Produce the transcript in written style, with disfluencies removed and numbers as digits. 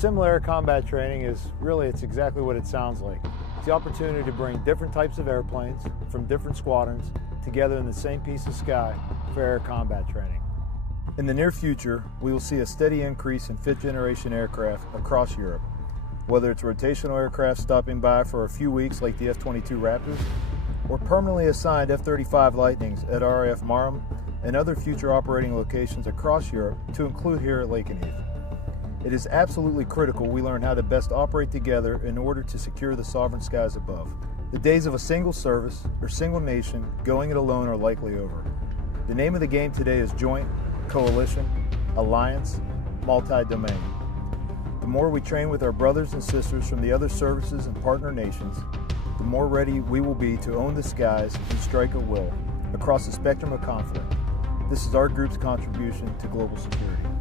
Dissimilar Air Combat Training it's exactly what it sounds like. It's the opportunity to bring different types of airplanes from different squadrons together in the same piece of sky for air combat training. In the near future, we will see a steady increase in fifth-generation aircraft across Europe, whether it's rotational aircraft stopping by for a few weeks like the F-22 Raptors, or permanently assigned F-35 Lightnings at RAF Marham and other future operating locations across Europe, to include here at Lakenheath. It is absolutely critical we learn how to best operate together in order to secure the sovereign skies above. The days of a single service or single nation going it alone are likely over. The name of the game today is joint, coalition, alliance, multi-domain. The more we train with our brothers and sisters from the other services and partner nations, the more ready we will be to own the skies and strike at will across the spectrum of conflict. This is our group's contribution to global security.